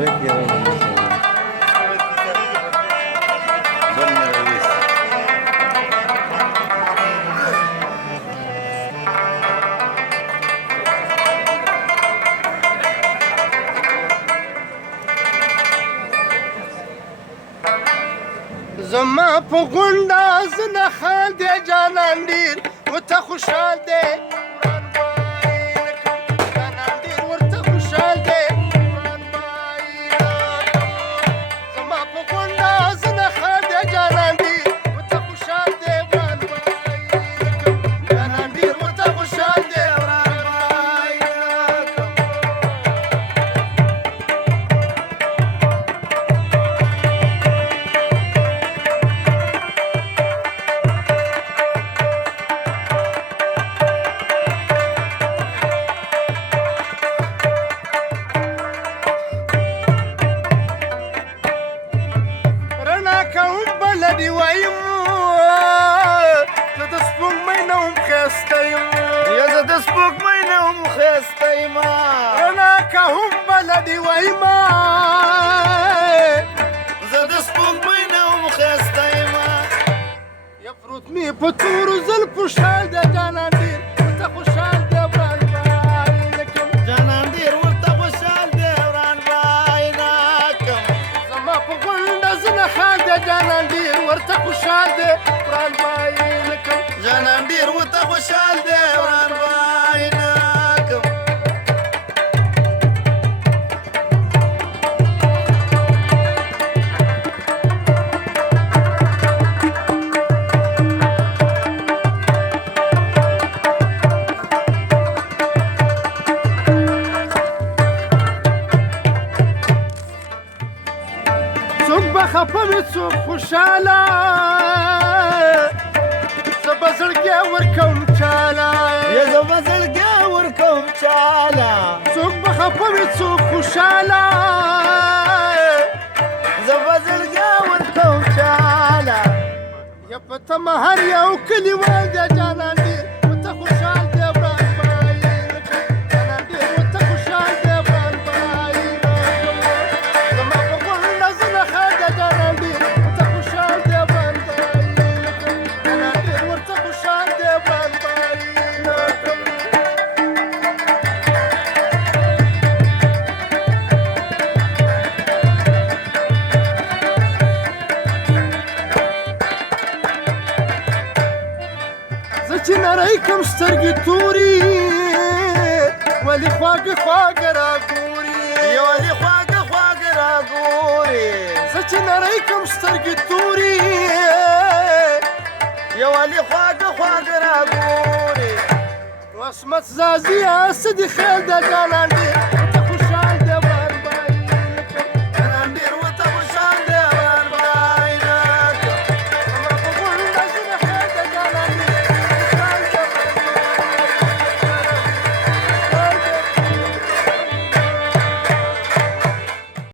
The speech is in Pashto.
مبارک یې راوړل. بل مې راویست. زما په غونډه زنه خان دی جانان ډېر ورته خوشحال دی وران بای نه کوم جانان ډېر ورته خوشحال دی وران بای نه کوم زما په غونډه زنه خان دی جانان ډېر ورته خوشحال دی وران بای نه کوم جانان ډېر ورته خوشحال دی وران بای نه کوم لدی وایم زه د سپوږمۍ نه هم ښایسته یم زه د سپوږمۍ نه هم ښایسته یم رڼا که هم بلدی وایم زه د سپوږمۍ نه هم ښایسته یم یفرط مې په تورو زلفو شال دی جانان ډېر ورته خوشحال دی وران بای نه کوم جانان ډېر ورته خوشحال دی وران بای نه کوم زما په غونډه زنه خان دی جانان ډېر ورته خوشحال دی وران بای نه کوم جانان ډېر ورته خوشحال دی وران بای نه کوم څوک به خفه وي څوک خوشحاله زه به زړګی ورکوم چاله زه به زړګی ورکوم چاله څوک به خفه وي څوک خوشحاله زه به زړګی ورکوم چاله یا په تمه هر یو کلیوال دی جانان ډېر ورته خوشحال دی وران بای نه کوم جانان ډېر ورته خوشحال دی وران بای نه کوم زما په غونډه زنه خان دی جانان ډېر ورته خوشحال دی وران بای نه کوم جانان ډېر ورته خوشحال دی وران بای نه کوم زه چې نری کم سترګې تورې ولې خواږه خواږه راګورې ولې خواږه خواږه راګورې زه چې نری کم سترګې تورې ولې خواږه خواږه راګورې عصمت زازیه څه دې خیال دی جانان ډېر